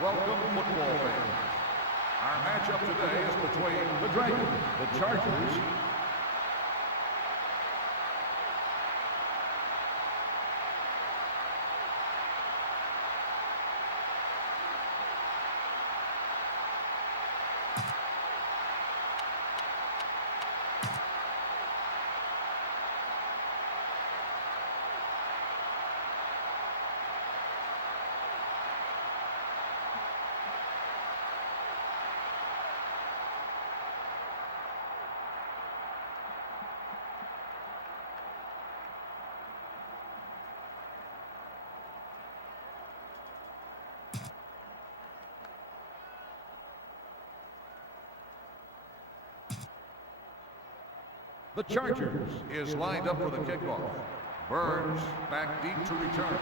Welcome, football fans. Our matchup today is between the Dragons, the Chargers, The Chargers is lined up for the kickoff. Burns back deep to return.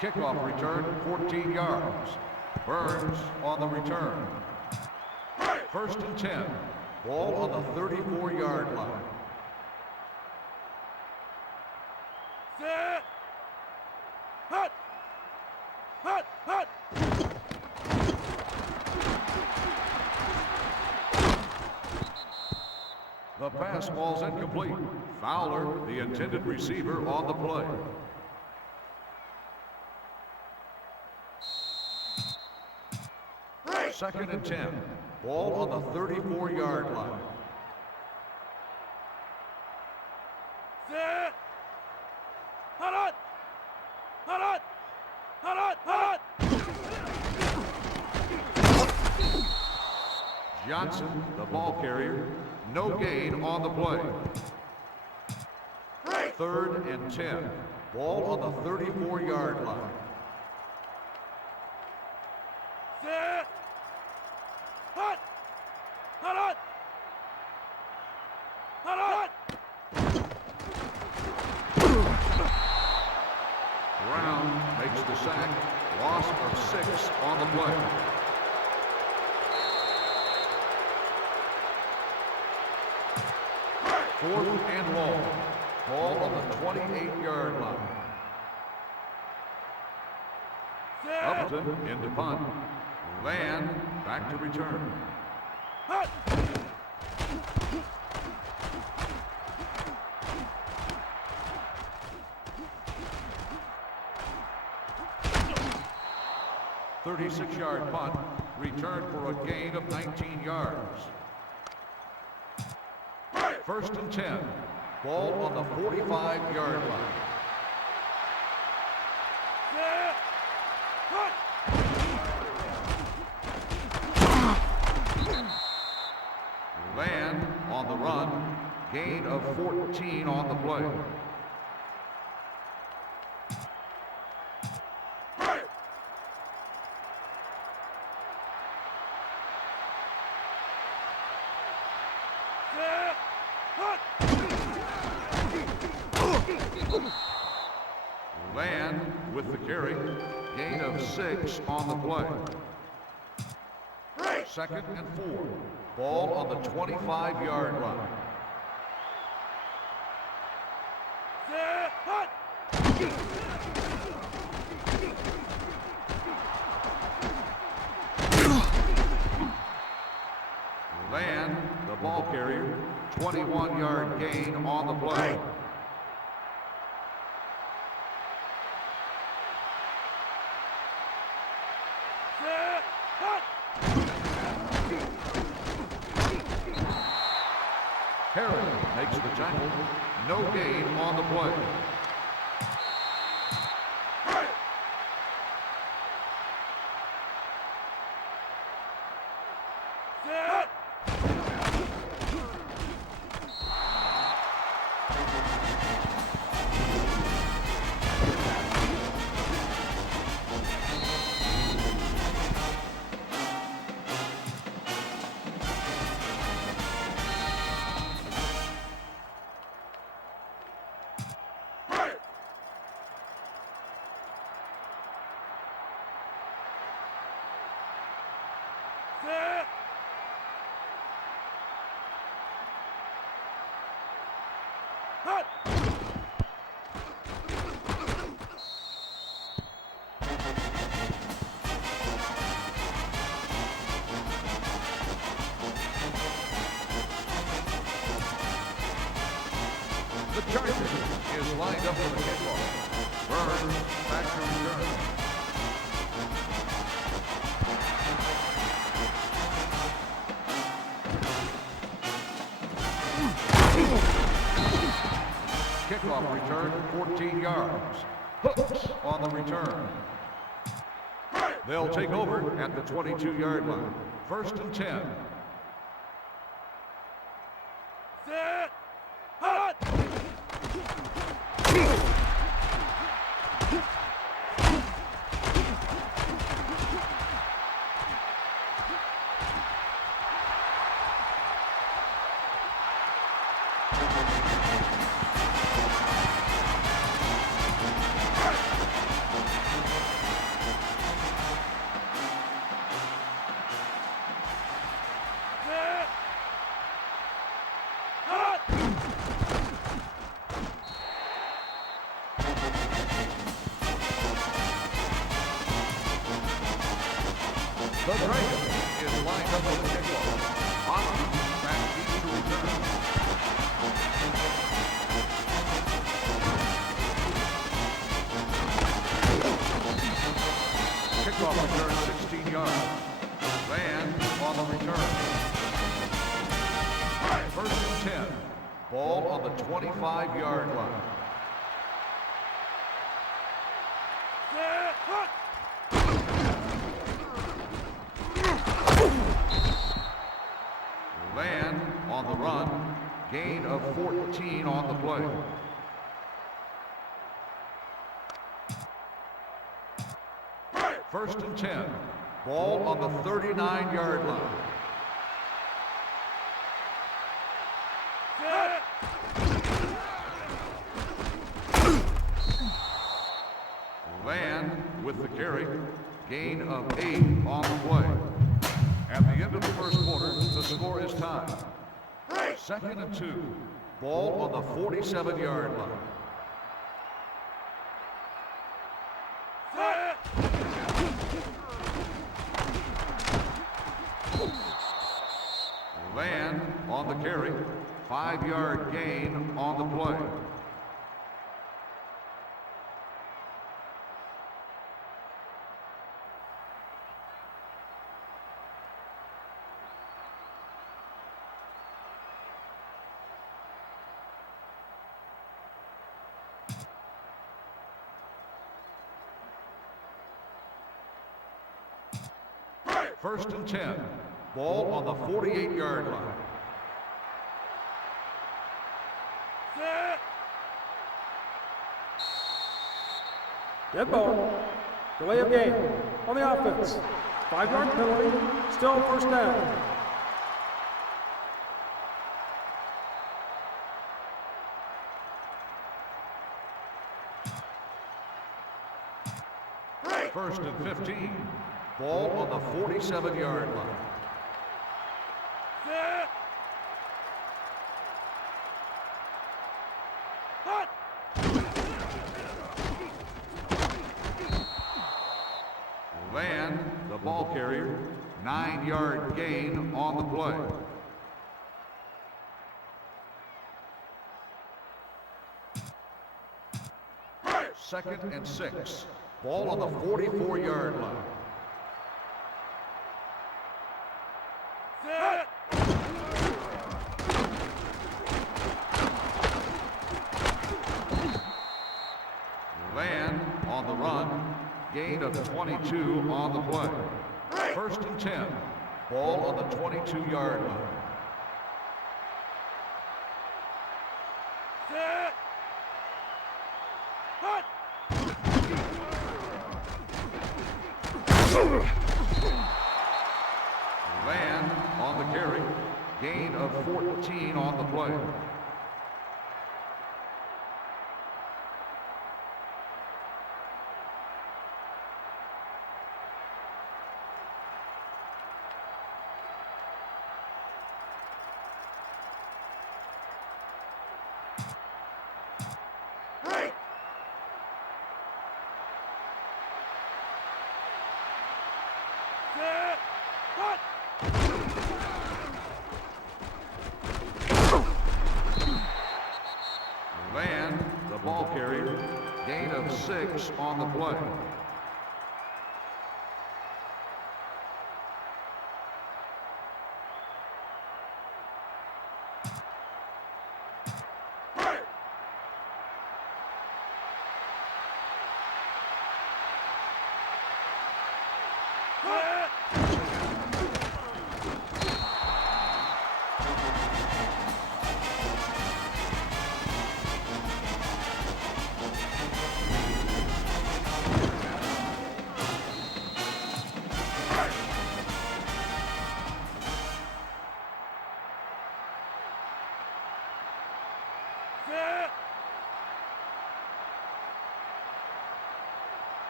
Kickoff return, 14 yards. Burns on the return. 1st and 10. Ball on the 34-yard line. The pass ball's incomplete. Fowler, the intended receiver, on the play. Second and 10. Ball on the 34-yard line. Johnson, the ball carrier. No gain on the play. 3rd and 10. Ball on the 34-yard line. Brown makes the sack. Loss of 6 on the play. Fourth and long. Ball on the 28-yard line. Upton into punt. Van back to return. .36-yard punt. Return for a gain of 19 yards. 1st and 10. Ball on the 45-yard line. Van on the run. Gain of 14 on the play. Van with the carry. Gain of 6 on the play. 2nd and 4. Ball on the 25-yard line. Van, the ball carrier. 21-yard gain on the play. Harris makes the tackle. No gain on the play. The Charger is lined up for the kickoff. Burns back to return. Kickoff return, 14 yards. Hooks on the return. They'll take over at the 22-yard line. First and 10. Set. Hot. The Dragon is lined up for the kickoff. Bottom back deep to return. Kickoff return 16 yards. Van on the return. First and 10. Ball on the 25-yard line. Set. Hot. Van on the run, gain of 14 on the play. First and 10, ball on the 39-yard line. Set. Van with the carry, gain of 8 on the play. At the end of the first quarter, the score is tied. Second and 2. Ball on the 47-yard line. Set. Van on the carry. 5-yard gain on the play. First and 10. Ball on the 48-yard line. Set. Dead ball. Delay of game on the offense. 5-yard penalty. Still first down. First and 15. Ball on the 47-yard line. Set. Hot. Van, the ball carrier, 9-yard gain on the play. Second and 6. Ball on the 44-yard line. Set. Van on the run, gain of 22 on the play. First and 10. Ball on the 22-yard line. Set. Hot. Van on the carry, gain of 14 on the play. Break. Set. Hut. Van, the ball carrier, gain of 6 on the play. Set.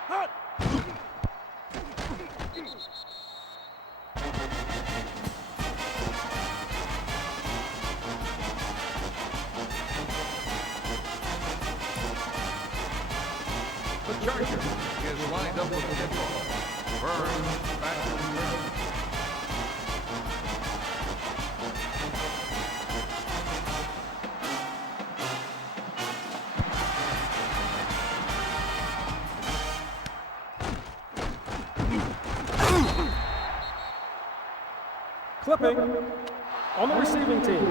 Hut. The Charger is lined up with the kickoff. Burns back to return. Clipping on the receiving team.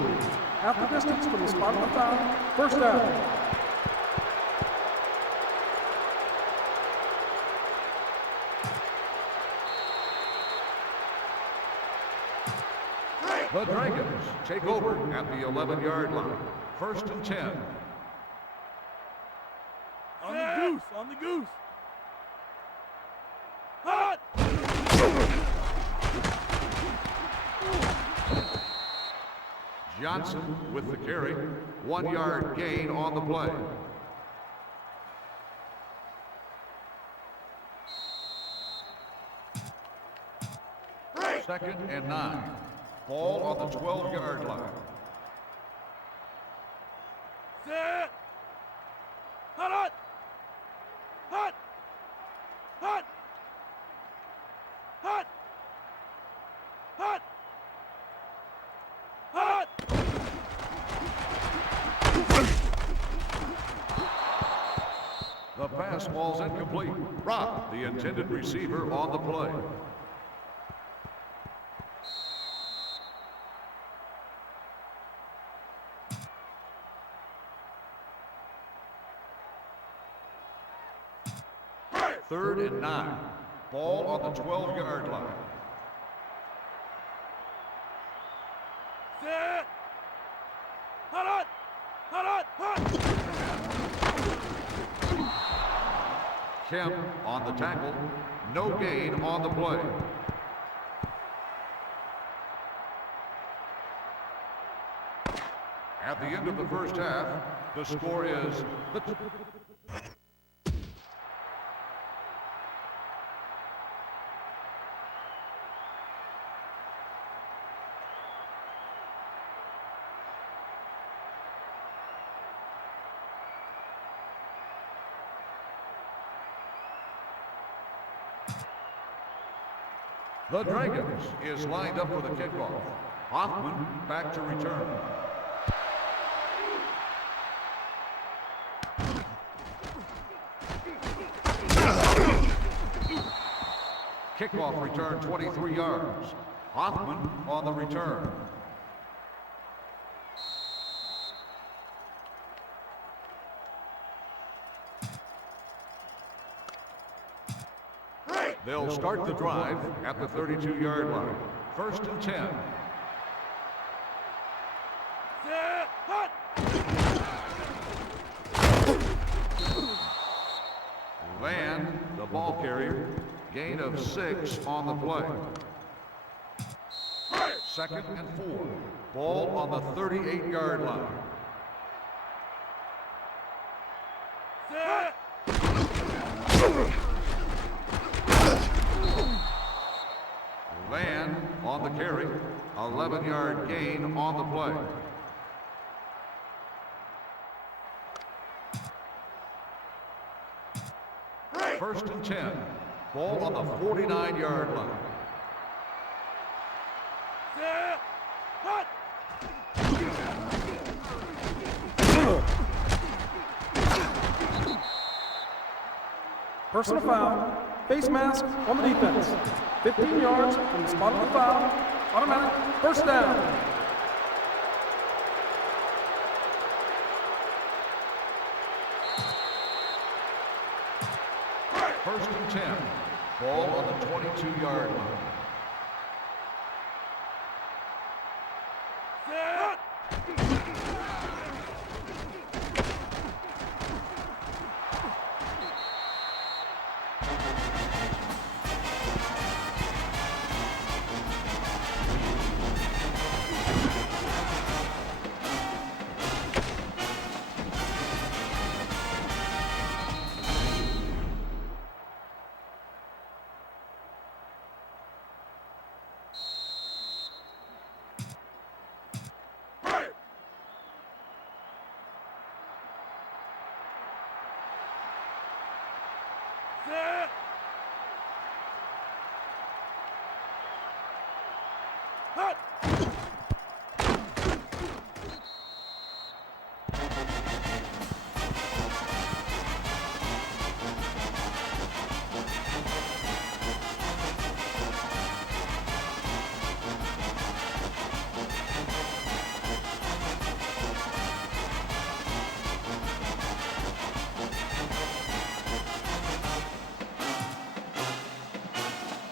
Half the distance from the spot on the foul. First down. The Dragons take over at the 11-yard line. First and 10. On the goose. On the goose. Hut. Johnson with the carry. 1-yard gain on the play. Second and 9. Ball on the 12-yard line. Set. Hut. Hut. Hut. Hut. Hut. Hut. Hut. The pass ball's incomplete. Rock, the intended receiver, on the play. Third and 9. Ball on the 12-yard line. Set. Hut. Hut. Hut. Kemp on the tackle. No gain on the play. At the end of the first half, the score is the Dragons is lined up for the kickoff. Hoffman back to return. Kickoff return 23 yards. Hoffman on the return. They'll start the drive at the 32-yard line. First and 10. Set. Hut. Van, the ball carrier, gain of 6 on the play. Second and 4. Ball on the 38-yard line. Set. Van on the carry, 11-yard gain on the play. First and 10. Ball on the 49-yard line. Set. Hut. Personal foul. Face mask on the defense. 15 yards from the spot of the foul. Automatic first down. First and 10. Ball on the 22-yard line. Set. Set. Hut.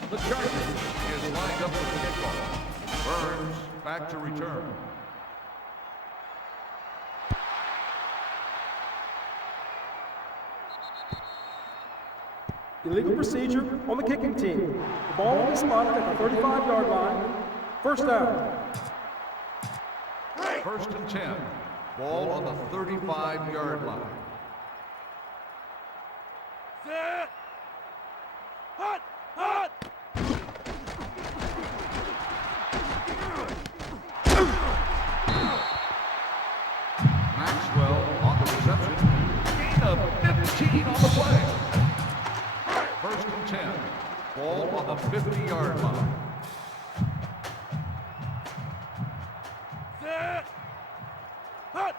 The Charger is lined up for the kickoff. Burns back to return. Illegal procedure on the kicking team. The ball will be spotted at the 35-yard line. First down. First and 10. Ball on the 35-yard line. Set. Hut. Hut. Maxwell on the reception. Gain of 15 on the play. First and 10. Ball on the 50-yard line. Set. Hut.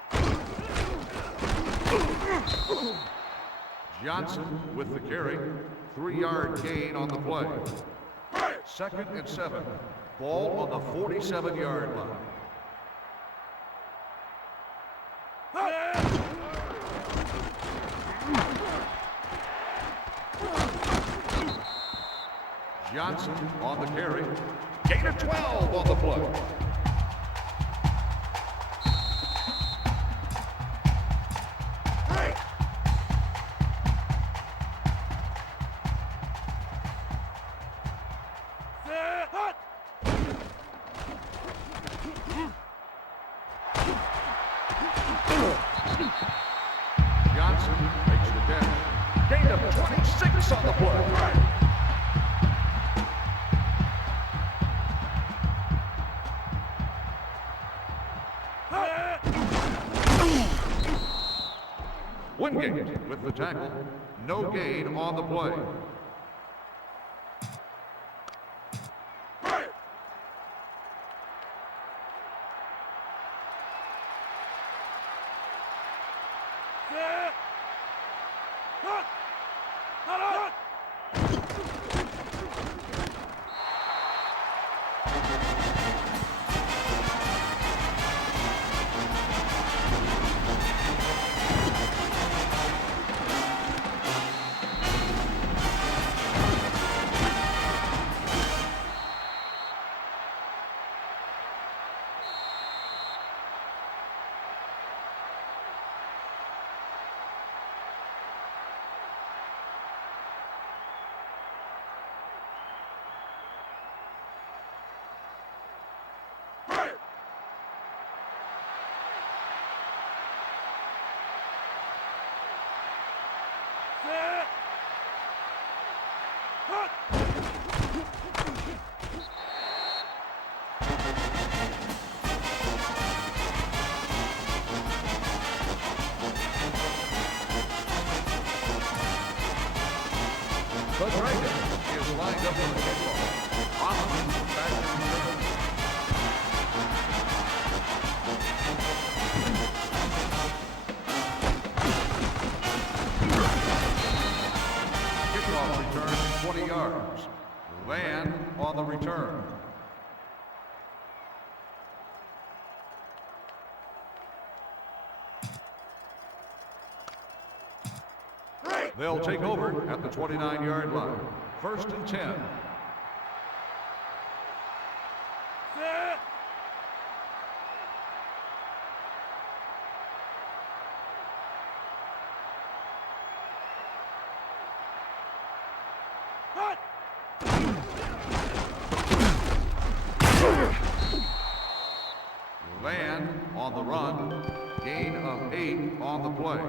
Johnson with the carry. 3-yard gain on the play. Second and 7. Ball on the 47-yard line. Hut. Johnson on the carry. Gain of 12 on the play. Set. Hut. Johnson makes the catch. Gain of 26 on the play. Hut. Wingate with the tackle. No gain on the play. Set. Hut. Hut. Hut. The Dragon is lined up for the kickoff. Offense back in return. Kickoff return 20 yards. Land on the return. They'll take over at the 29-yard line. 1st and 10. Set. Hut. Land on the run. Gain of 8 on the play.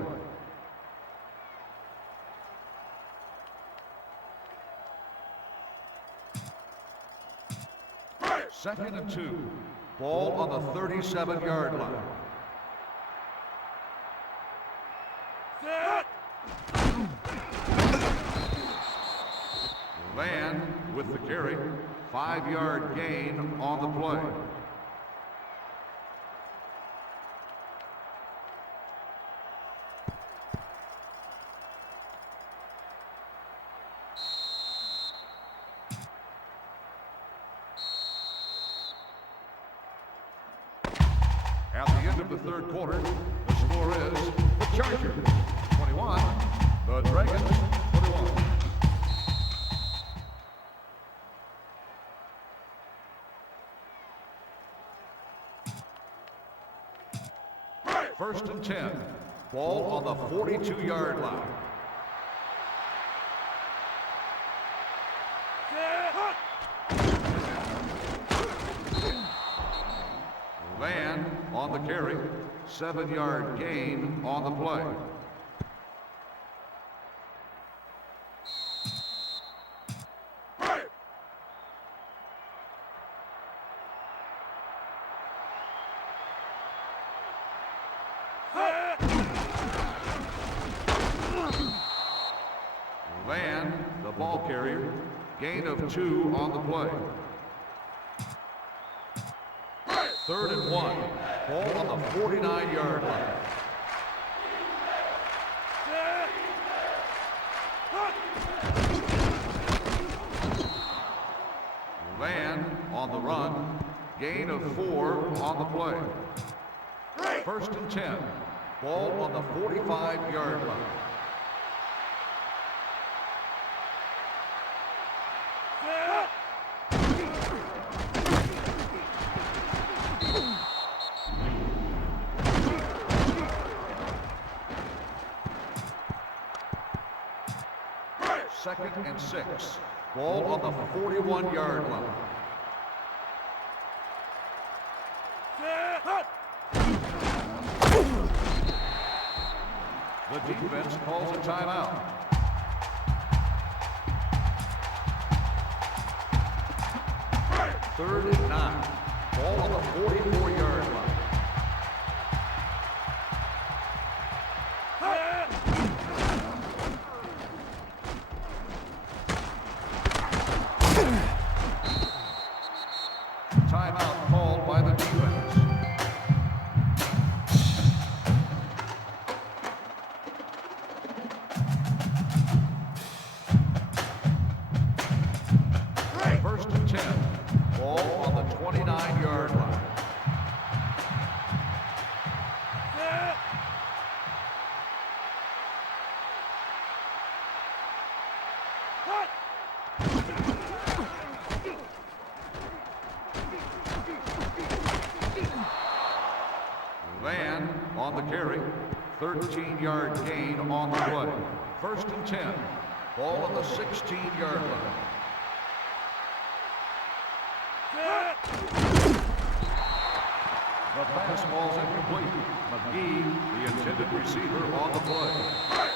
Second and 2. Ball on the 37-yard line. Set. Land with the carry. 5-yard gain on the play. At the end of the third quarter, the score is the Chargers 21, the Dragons 21. First and 10, ball on the 42-yard line. Set. Hut. Land on the carry, 7-yard gain on the play. Set. Land, the ball carrier, gain of 2 on the play. 3rd and 1, ball on the 49-yard line. Set. Hut. Land on the run, gain of 4 on the play. 1st and 10, ball on the 45-yard line. Set. Second and 6, ball on the 41-yard line. Set. Hut. The defense calls a timeout. Third and 9, ball on the 44-yard line. Set. Timeout called by the defense. First and 10, ball on the 29-yard line. Set. Hut. Land on the carry, 13-yard gain on the play. First and 10, ball on the 16-yard line. Set. The pass ball's incomplete. McGee, the intended receiver, on the play. Set.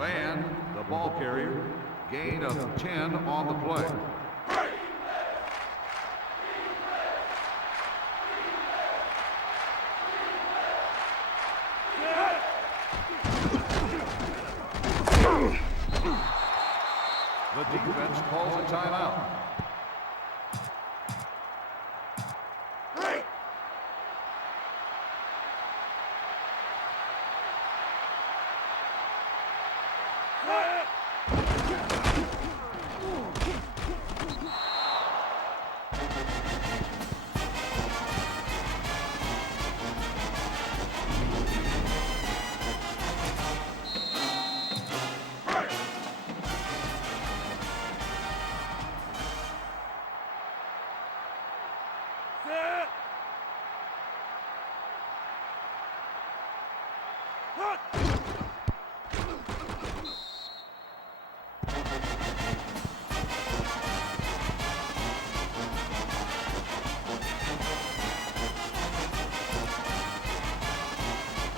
Land, the ball carrier, gain of 10 on the play. The defense calls a timeout.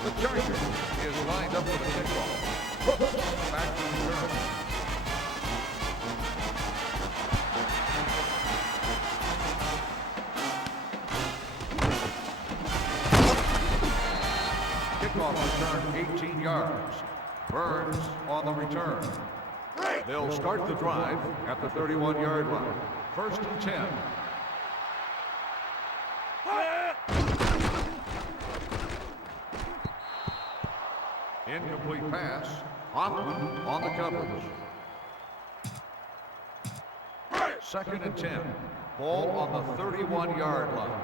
The Charger is lined up for the kickoff. Back to return. Kickoff return 18 yards. Burns on the return. They'll start the drive at the 31-yard line. First and 10. Incomplete pass. Hoffman on the coverage. Second and 10. Ball on the 31-yard line.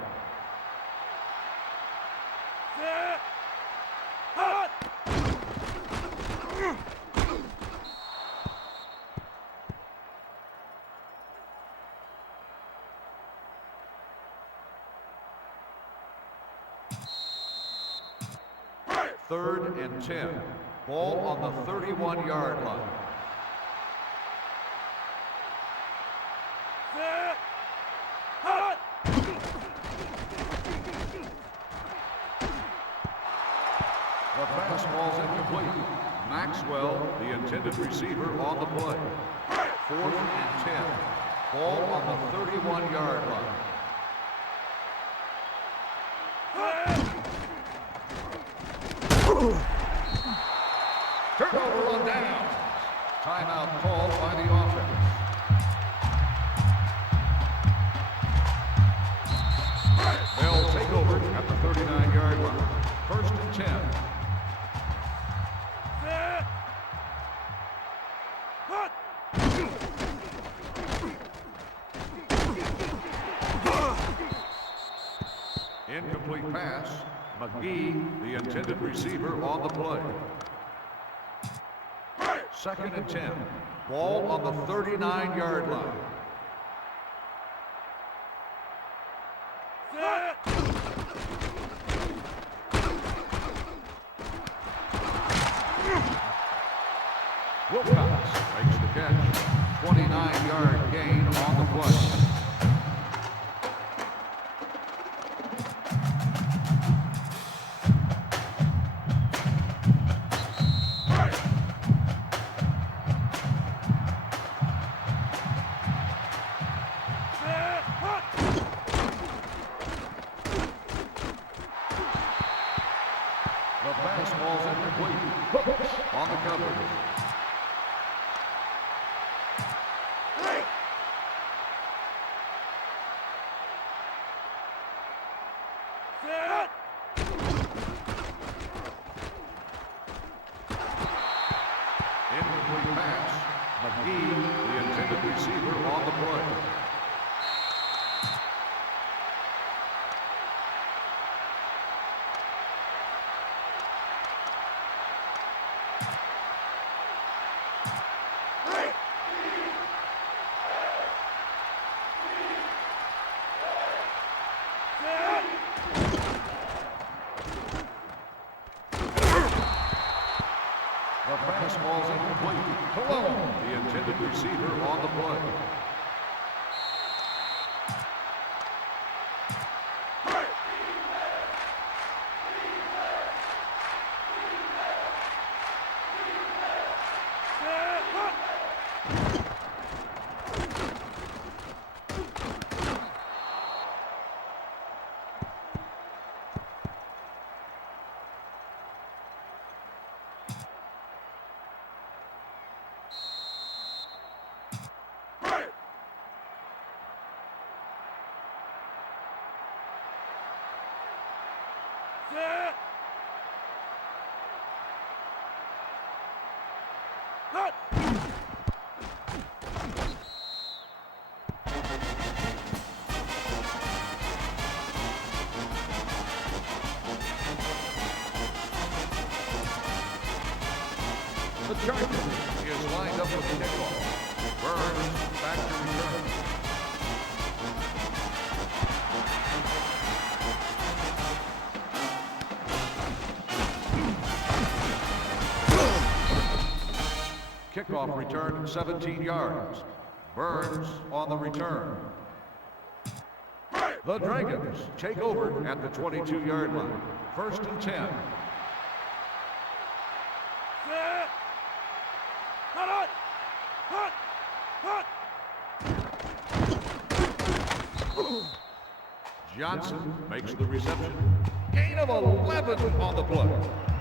Third and 10. Ball on the 31-yard line. The pass ball's incomplete. Maxwell, the intended receiver, on the play. Fourth and 10. Ball on the 31-yard line. Turnover on down. Timeout called by the offense. They'll take over at the 39-yard line. First and 10. Incomplete pass. McGee, the intended receiver, on the play. Second and 10. Ball on the 39-yard line. Wilcox makes the catch. 29-yard gain on the play. The fastball's incomplete. On the coverage. Incomplete pass. McGee, the intended receiver, on the play. The fastball's incomplete. Cologne, the intended receiver, on the play. Hut! The Charger is lined up with the kickoff. Burns back to return. Kickoff return 17 yards. Burns on the return. The Dragons take over at the 22-yard line. 1st and 10. Set! Hut! Hut! Hut! Johnson makes the reception. Gain of 11 on the play.